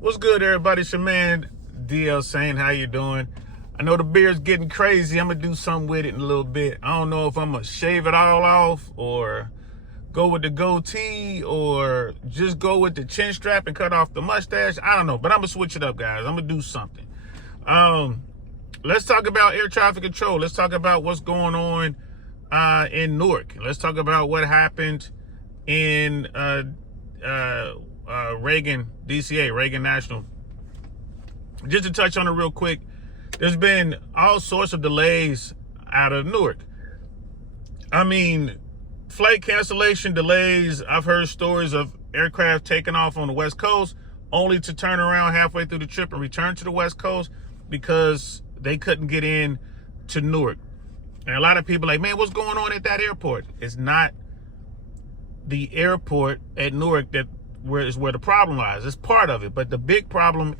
What's good, everybody? It's your man DL saying, how you doing? I know the beard's getting crazy. I'm gonna do something with it in a little bit. I don't know if I'm gonna shave it all off or go with the goatee or just go with the chin strap and cut off the mustache. I don't know, but I'm gonna switch it up, guys. I'm gonna do something. Let's talk about air traffic control. Let's talk about what's going on in Newark. Let's talk about what happened in Reagan, DCA, Reagan National. Just to touch on it real quick, there's been all sorts of delays out of Newark. I mean, flight cancellation delays. I've heard stories of aircraft taking off on the West Coast only to turn around halfway through the trip and return to the West Coast because they couldn't get in to Newark. And a lot of people are like, man, what's going on at that airport? It's not the airport at Newark that is where the problem lies. It's part of it, but the big problem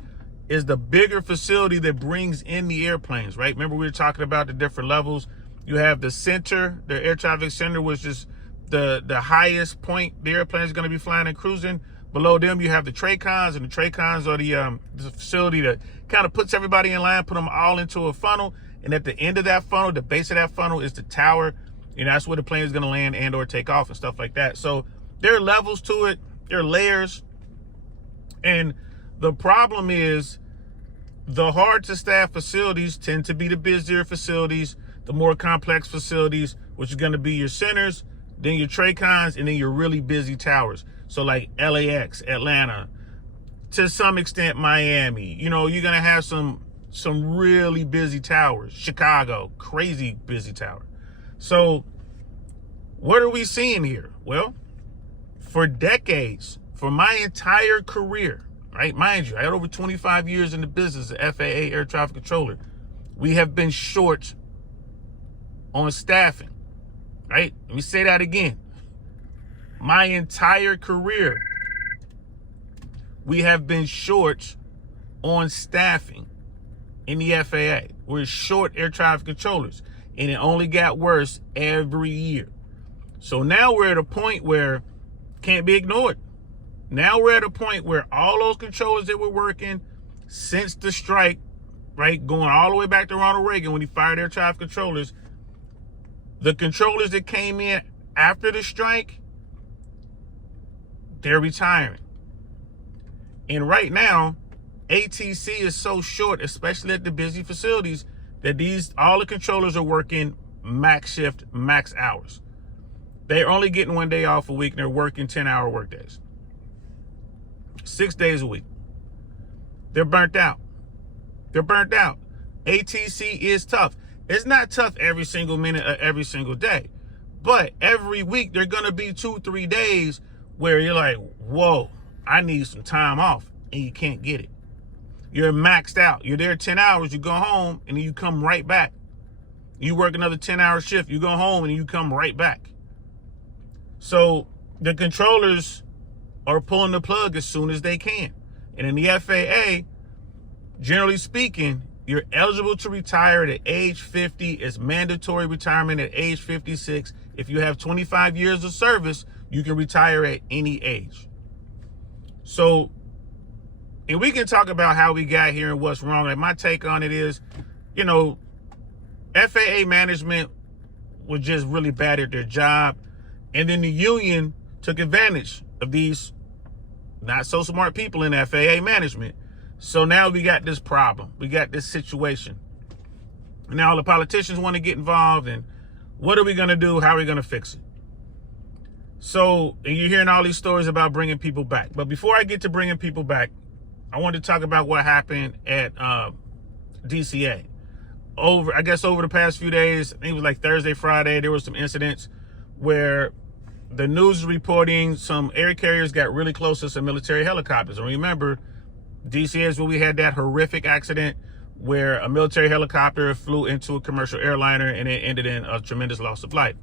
is the bigger facility that brings in the airplanes, right? Remember we were talking about the different levels. You have the center, the air traffic center, which is the highest point the airplane is going to be flying and cruising. Below them, you have the TRACONs, and the TRACONs are the facility that kind of puts everybody in line, put them all into a funnel. And at the end of that funnel, the base of that funnel is the tower. And that's where the plane is going to land and or take off and stuff like that. So there are levels to it. There are layers. And the problem is the hard to staff facilities tend to be the busier facilities, the more complex facilities, which is going to be your centers, then your TRACONs, and then your really busy towers. So like LAX, Atlanta, to some extent Miami. You know, you're going to have some really busy towers. Chicago, crazy busy tower. So what are we seeing here? Well, for decades, for my entire career, right? Mind you, I had over 25 years in the business as FAA air traffic controller. We have been short on staffing, right? Let me say that again. My entire career, we have been short on staffing in the FAA. We're short air traffic controllers, and it only got worse every year. So now we're at a point where can't be ignored. Now we're at a point where all those controllers that were working since the strike, right, going all the way back to Ronald Reagan when he fired air traffic controllers, the controllers that came in after the strike, they're retiring. And right now, ATC is so short, especially at the busy facilities, that all the controllers are working max shift, max hours. They're only getting 1 day off a week, and they're working 10-hour workdays. 6 days a week. They're burnt out. They're burnt out. ATC is tough. It's not tough every single minute of every single day, but every week there are going to be 2-3 days where you're like, whoa, I need some time off, and you can't get it. You're maxed out. You're there 10 hours, you go home, and then you come right back. You work another 10-hour shift, you go home, and you come right back. So the controllers are pulling the plug as soon as they can. And in the FAA, generally speaking, you're eligible to retire at age 50. It's mandatory retirement at age 56. If you have 25 years of service, you can retire at any age. So, and we can talk about how we got here and what's wrong. Like my take on it is, you know, FAA management was just really bad at their job. And then the union took advantage of these not so smart people in FAA management. So now we got this problem. We got this situation. Now the politicians want to get involved, and what are we going to do? How are we going to fix it? So, and you're hearing all these stories about bringing people back. But before I get to bringing people back, I want to talk about what happened at DCA. Over the past few days, I think it was like Thursday, Friday, there were some incidents where the news is reporting some air carriers got really close to some military helicopters. And remember, DCA is where we had that horrific accident where a military helicopter flew into a commercial airliner and it ended in a tremendous loss of life.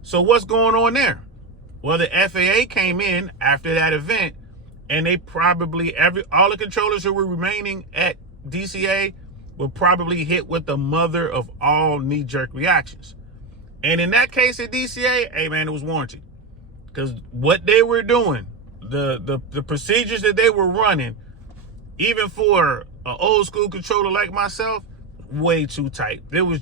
So what's going on there? Well, the FAA came in after that event, and they probably, all the controllers who were remaining at DCA were probably hit with the mother of all knee-jerk reactions. And in that case at DCA, hey man, it was warranted. Because what they were doing, the procedures that they were running even for an old school controller like myself, way too tight. There was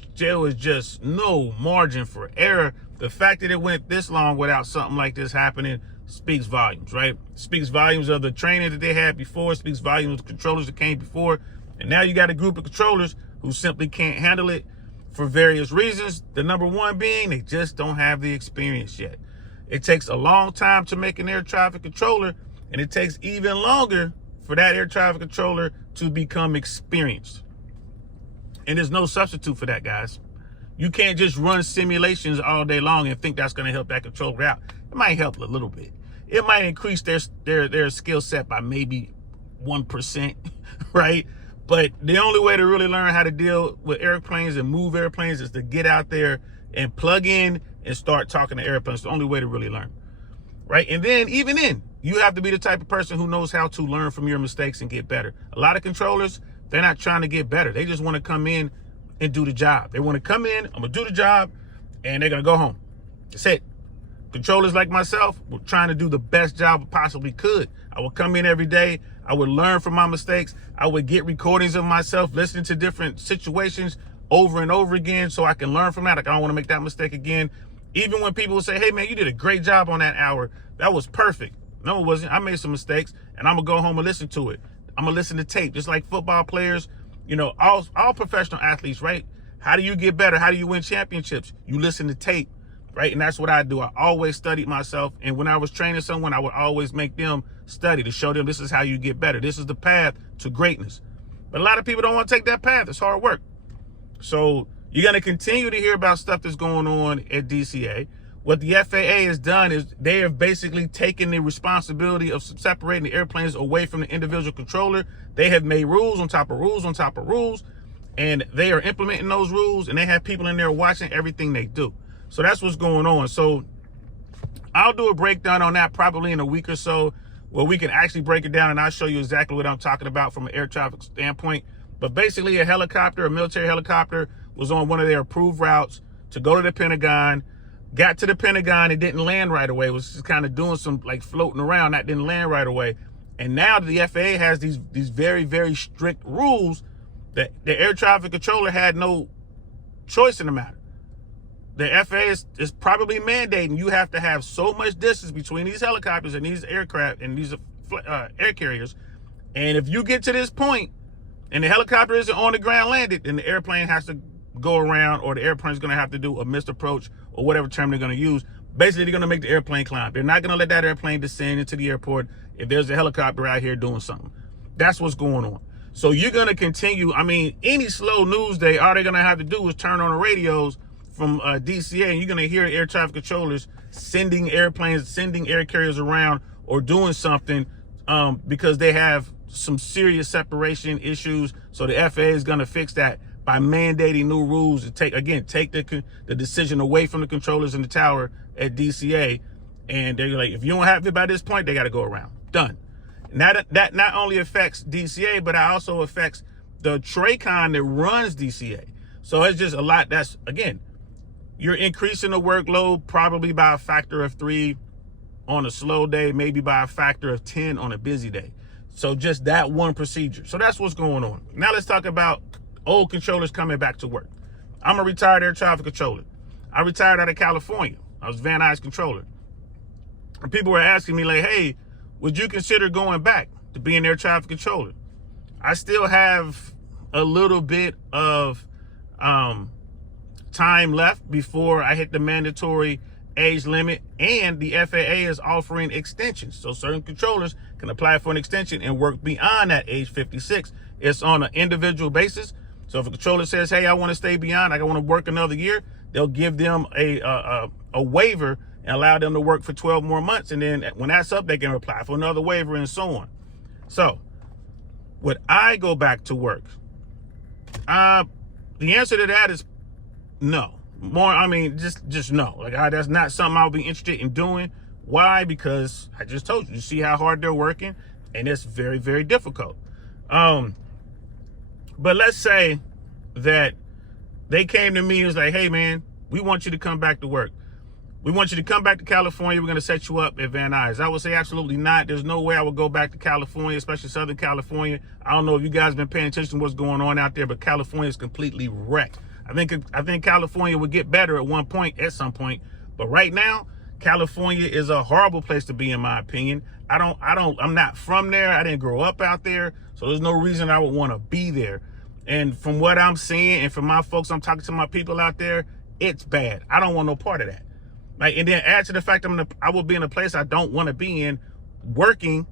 just no margin for error. The fact that it went this long without something like this happening speaks volumes, right? Speaks volumes of the training that they had before, speaks volumes of the controllers that came before. And now you got a group of controllers who simply can't handle it for various reasons. The number one being they just don't have the experience yet. It takes a long time to make an air traffic controller, and it takes even longer for that air traffic controller to become experienced. And there's no substitute for that, guys. You can't just run simulations all day long and think that's going to help that controller out. It might help a little bit. It might increase their skill set by maybe 1%, right? But the only way to really learn how to deal with airplanes and move airplanes is to get out there and plug in and start talking to airplanes. It's the only way to really learn, right? And then, even then, you have to be the type of person who knows how to learn from your mistakes and get better. A lot of controllers, they're not trying to get better. They just want to come in and do the job. They want to come in, I'm going to do the job, and they're going to go home. That's it. Controllers like myself were trying to do the best job I possibly could. I would come in every day. I would learn from my mistakes. I would get recordings of myself listening to different situations over and over again so I can learn from that. Like, I don't want to make that mistake again. Even when people would say, hey, man, you did a great job on that hour. That was perfect. No, it wasn't. I made some mistakes, and I'm going to go home and listen to it. I'm going to listen to tape, just like football players, you know, all professional athletes, right? How do you get better? How do you win championships? You listen to tape, right? And that's what I do. I always studied myself. And when I was training someone, I would always make them study to show them this is how you get better. This is the path to greatness. But a lot of people don't want to take that path. It's hard work. So you're going to continue to hear about stuff that's going on at DCA. What the FAA has done is they have basically taken the responsibility of separating the airplanes away from the individual controller. They have made rules on top of rules on top of rules, and they are implementing those rules, and they have people in there watching everything they do. So that's what's going on. So I'll do a breakdown on that probably in a week or so, where we can actually break it down, and I'll show you exactly what I'm talking about from an air traffic standpoint. But basically, a military helicopter, was on one of their approved routes to go to the Pentagon. Got to the Pentagon, it didn't land right away. It was just kind of doing some, like, floating around. That didn't land right away. And now the FAA has these very, very strict rules that the air traffic controller had no choice in the matter. The FAA is probably mandating you have to have so much distance between these helicopters and these aircraft and these air carriers. And if you get to this point and the helicopter isn't on the ground landed, then the airplane has to go around, or the airplane's going to have to do a missed approach, or whatever term they're going to use. Basically, they're going to make the airplane climb. They're not going to let that airplane descend into the airport if there's a helicopter out here doing something. That's what's going on. So you're going to continue. I mean, any slow news day, all they're going to have to do is turn on the radios from DCA, and you're going to hear air traffic controllers sending airplanes, sending air carriers around, or doing something because they have some serious separation issues. So the FAA is going to fix that by mandating new rules to take the decision away from the controllers in the tower at DCA. And they're like, if you don't have it by this point, they got to go around. Done. Now that not only affects DCA, but it also affects the TRACON that runs DCA. So it's just a lot. That's, again, you're increasing the workload probably by a factor of 3 on a slow day, maybe by a factor of 10 on a busy day. So just that one procedure. So that's what's going on. Now let's talk about old controllers coming back to work. I'm a retired air traffic controller. I retired out of California. I was Van Nuys controller. And people were asking me, like, hey, would you consider going back to being an air traffic controller? I still have a little bit of time left before I hit the mandatory age limit, and the FAA is offering extensions. So certain controllers can apply for an extension and work beyond that age 56. It's on an individual basis. So if a controller says, hey, I want to stay beyond, I want to work another year, they'll give them a waiver and allow them to work for 12 more months. And then when that's up, they can apply for another waiver and so on. So would I go back to work? The answer to that is no. Just no. Like, that's not something I'll be interested in doing. Why? Because I just told you see how hard they're working, and it's very, very difficult. But let's say that they came to me and was like, hey, man, we want you to come back to work. We want you to come back to California. We're going to set you up at Van Nuys. I would say absolutely not. There's no way I would go back to California, especially Southern California. I don't know if you guys have been paying attention to what's going on out there, but California is completely wrecked. I think California would get better at some point, but right now, California is a horrible place to be, in my opinion. I'm not from there. I didn't grow up out there, so there's no reason I would want to be there. And from what I'm seeing, and from my folks, I'm talking to my people out there, it's bad. I don't want no part of that. Like, and then add to the fact I will be in a place I don't want to be in, working,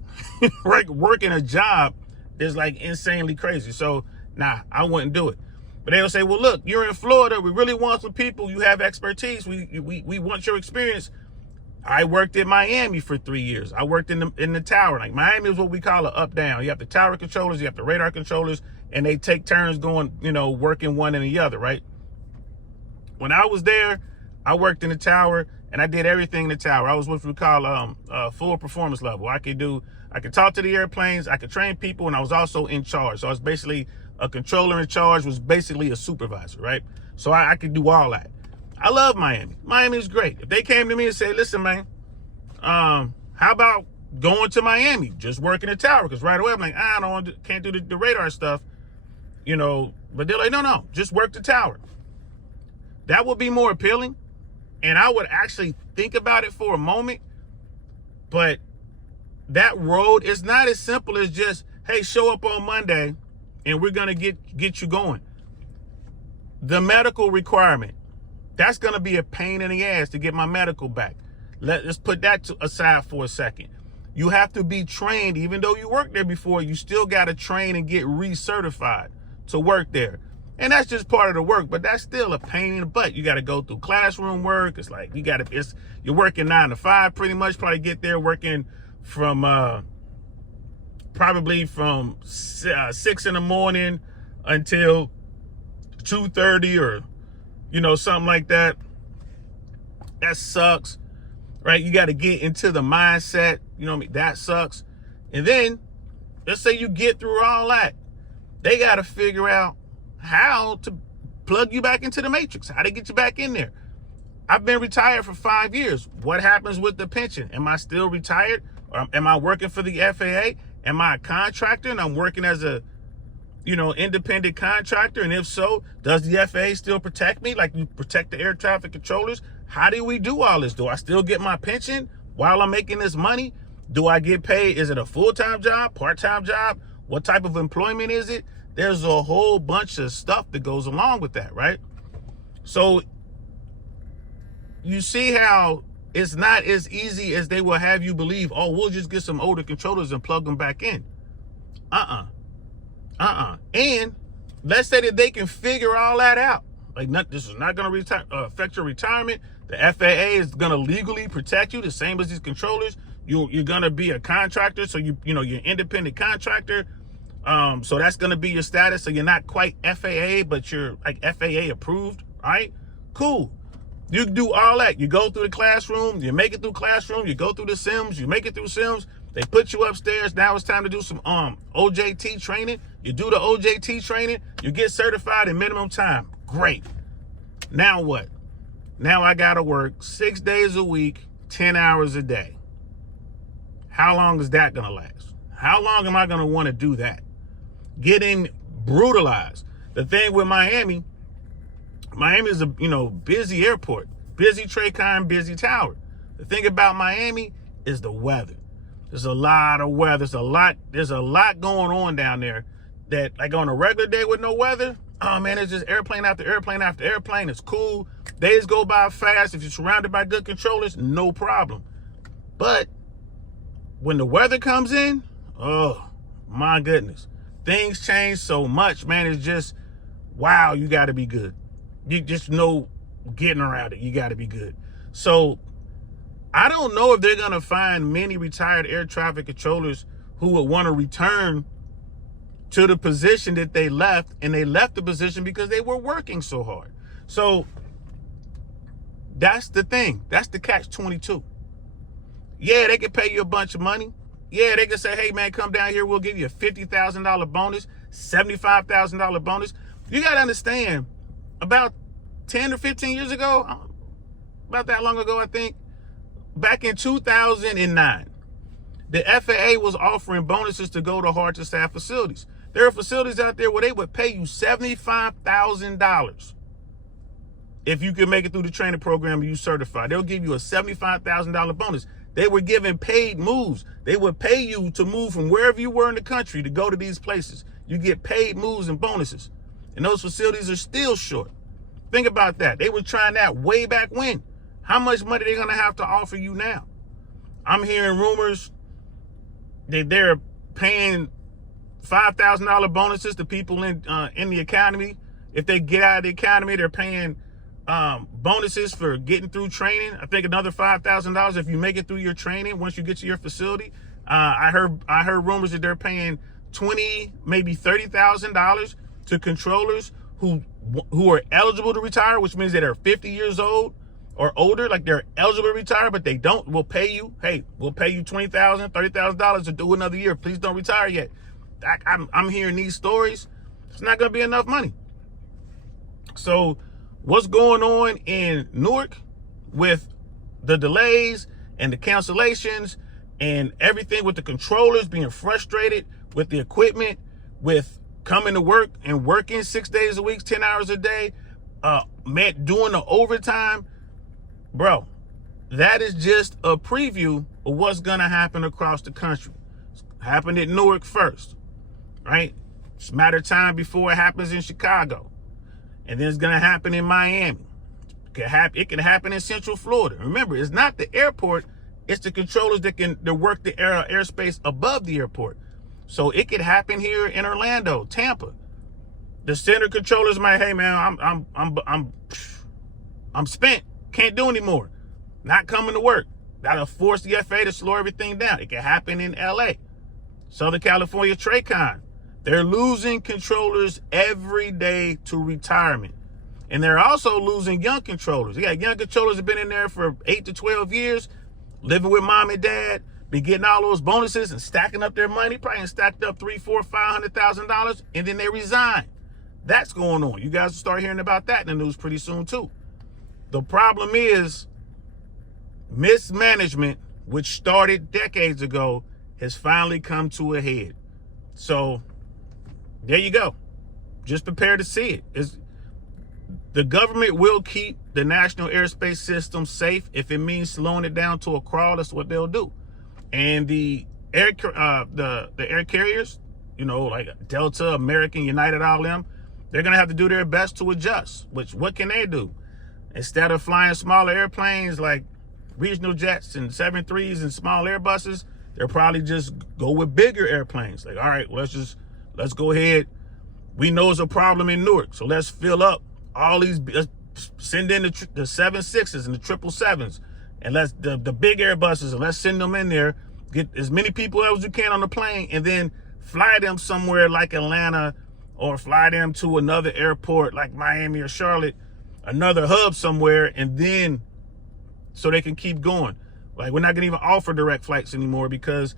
right? Working a job is like insanely crazy. So, nah, I wouldn't do it. But they'll say, well, look, you're in Florida. We really want some people. You have expertise. We want your experience. I worked in Miami for 3 years. I worked in the tower. Like, Miami is what we call an up-down. You have the tower controllers, you have the radar controllers, and they take turns going, working one and the other, right? When I was there, I worked in the tower, and I did everything in the tower. I was what we call full performance level. I could talk to the airplanes, I could train people, and I was also in charge. So I was basically a controller in charge, was basically a supervisor, right? So I could do all that. I love Miami. Miami is great. If they came to me and said, listen, man, how about going to Miami, just working the tower? Because right away I'm like, can't do the radar stuff, but they're like, no, just work the tower. That would be more appealing. And I would actually think about it for a moment, but that road is not as simple as just, hey, show up on Monday and we're going to get you going. The medical requirement, that's going to be a pain in the ass to get my medical back. Let's put that aside for a second. You have to be trained. Even though you worked there before, you still got to train and get recertified to work there. And that's just part of the work, but that's still a pain in the butt. You got to go through classroom work. It's like you're working 9 to 5 pretty much. Probably get there working from probably from 6 in the morning until 2:30 or something like that. That sucks, right? You got to get into the mindset. That sucks. And then let's say you get through all that, they got to figure out how to plug you back into the matrix, how to get you back in there. I've been retired for 5 years. What happens with the pension? Am I still retired? Or am I working for the FAA? Am I a contractor and I'm working as a, independent contractor? And if so, does the FAA still protect me like you protect the air traffic controllers? How do we do all this? Do I still get my pension while I'm making this money? Do I get paid? Is it a full-time job, part-time job? What type of employment is it? There's a whole bunch of stuff that goes along with that, right? So you see how it's not as easy as they will have you believe, oh, we'll just get some older controllers and plug them back in. And let's say that they can figure all that out. Like, this is not going to affect your retirement. The FAA is going to legally protect you the same as these controllers. You're going to be a contractor, so you're an independent contractor. So that's going to be your status. So you're not quite FAA, but you're like FAA approved, right? Cool. You do all that. You go through the classroom, you make it through classroom, you go through the sims, you make it through sims. They put you upstairs. Now it's time to do some OJT training. You do the OJT training, you get certified in minimum time. Great. Now what? Now I got to work 6 days a week, 10 hours a day. How long is that going to last? How long am I going to want to do that? Getting brutalized. The thing with Miami is a busy airport, busy TRACON, busy tower. The thing about Miami is the weather. There's a lot of weather. There's a lot going on down there that, like, on a regular day with no weather, oh man, it's just airplane after airplane after airplane. It's cool. Days go by fast. If you're surrounded by good controllers, no problem. But when the weather comes in, oh my goodness, things change so much, man. It's just, wow, you got to be good. You just know getting around it, you got to be good. So I don't know if they're going to find many retired air traffic controllers who would want to return to the position that they left, and they left the position because they were working so hard. So that's the thing. That's the catch-22. Yeah, they can pay you a bunch of money. Yeah, they can say, hey, man, come down here. We'll give you a $50,000 bonus, $75,000 bonus. You got to understand, about 10 or 15 years ago, about that long ago, I think. Back in 2009, the FAA was offering bonuses to go to hard-to-staff facilities. There are facilities out there where they would pay you $75,000 if you can make it through the training program and you certified. They'll give you a $75,000 bonus. They were giving paid moves. They would pay you to move from wherever you were in the country to go to these places. You get paid moves and bonuses. And those facilities are still short. Think about that. They were trying that way back when. How much money are they going to have to offer you now? I'm hearing rumors that they're paying $5,000 bonuses to people in the academy. If they get out of the academy, they're paying bonuses for getting through training. I think another $5,000 if you make it through your training once you get to your facility. I heard rumors that they're paying $20,000, maybe $30,000 to controllers who are eligible to retire, which means that they're 50 years old or older, like they're eligible to retire, but they don't. We'll pay you. Hey, we'll pay you $20,000, $30,000 to do another year. Please don't retire yet. I'm hearing these stories. It's not going to be enough money. So what's going on in Newark with the delays and the cancellations and everything, with the controllers being frustrated with the equipment, with coming to work and working 6 days a week, 10 hours a day, doing the overtime, bro, that is just a preview of what's going to happen across the country. It's happened at Newark first, right? It's a matter of time before it happens in Chicago. And then it's going to happen in Miami. It can happen in Central Florida. Remember, it's not the airport. It's the controllers that work the airspace above the airport. So it could happen here in Orlando, Tampa. The center controllers might, hey man, I'm spent. Can't do anymore. Not coming to work. Gotta force the FAA to slow everything down. It can happen in LA. Southern California TRACON. They're losing controllers every day to retirement. And they're also losing young controllers. Yeah, young controllers have been in there for 8 to 12 years, living with mom and dad, be getting all those bonuses and stacking up their money, probably stacked up $300,000, $400,000, $500,000, and then they resign. That's going on. You guys will start hearing about that in the news pretty soon too. The problem is mismanagement, which started decades ago, has finally come to a head. So there you go. Just prepare to see it. The government will keep the national airspace system safe. If it means slowing it down to a crawl, that's what they'll do. And the air carriers, you know, like Delta, American, United, all them, they're going to have to do their best to adjust. Which, what can they do? Instead of flying smaller airplanes like regional jets and 737s and small Airbuses, they'll probably just go with bigger airplanes. Like, all right, let's go ahead. We know it's a problem in Newark, so let's fill up all these, let's send in the 767s and the 777s, and let's the big Airbuses, and let's send them in there, get as many people as you can on the plane, and then fly them somewhere like Atlanta, or fly them to another airport like Miami or Charlotte, another hub somewhere, and then so they can keep going. Like, we're not gonna even offer direct flights anymore because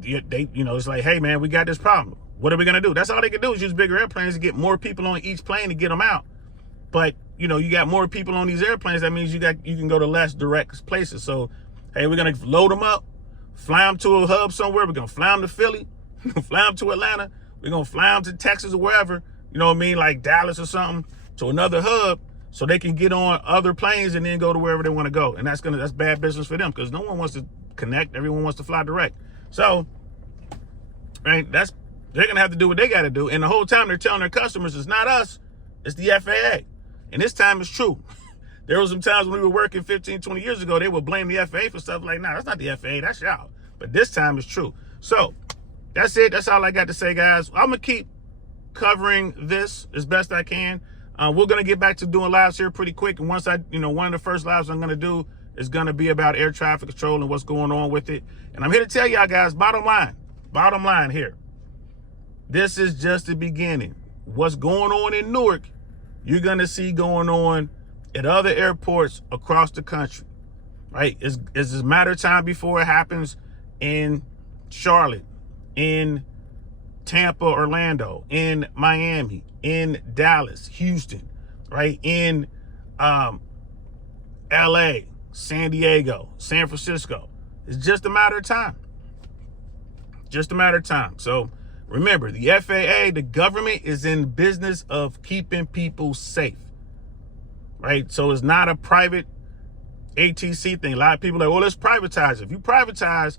they, you know, it's like, hey man, we got this problem. What are we gonna do? That's all they can do is use bigger airplanes to get more people on each plane to get them out. But you know, you got more people on these airplanes. That means you can go to less direct places. So, hey, we're gonna load them up, fly them to a hub somewhere. We're gonna fly them to Philly, fly them to Atlanta. We're gonna fly them to Texas or wherever. You know what I mean, like Dallas or something, to another hub, so they can get on other planes and then go to wherever they want to go. And that's bad business for them because no one wants to connect. Everyone wants to fly direct. So, right, they're gonna have to do what they got to do. And the whole time they're telling their customers, it's not us, it's the FAA. And this time it's true. There was some times when we were working 15, 20 years ago, they would blame the FAA for stuff like, nah, that's not the FAA, that's y'all. But this time it's true. So that's it. That's all I got to say, guys. I'm gonna keep covering this as best I can. We're gonna get back to doing lives here pretty quick. And once one of the first lives I'm gonna do is gonna be about air traffic control and what's going on with it. And I'm here to tell y'all guys, bottom line here. This is just the beginning. What's going on in Newark, you're gonna see going on at other airports across the country, right? It's a matter of time before it happens in Charlotte, in Tampa, Orlando, in Miami, in Dallas, Houston, right? In LA, San Diego, San Francisco. It's just a matter of time. Just a matter of time. So remember, the FAA, the government, is in business of keeping people safe, right? So it's not a private ATC thing. A lot of people are like, well, let's privatize. If you privatize,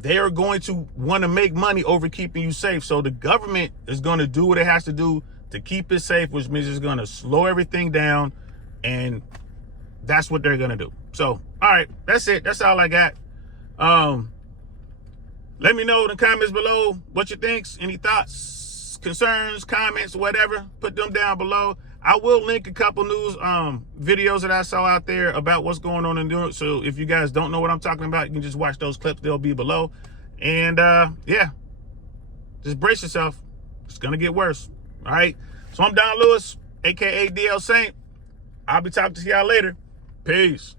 they are going to want to make money over keeping you safe. So the government is going to do what it has to do to keep it safe, which means it's going to slow everything down, and that's what they're going to do. So, all right, that's it. That's all I got. Let me know in the comments below what you think. Any thoughts, concerns, comments, whatever. Put them down below. I will link a couple news videos that I saw out there about what's going on in New York. So if you guys don't know what I'm talking about, you can just watch those clips. They'll be below. And yeah, just brace yourself. It's going to get worse. All right. So I'm Don Lewis, a.k.a. DL Saint. I'll be talking to y'all later. Peace.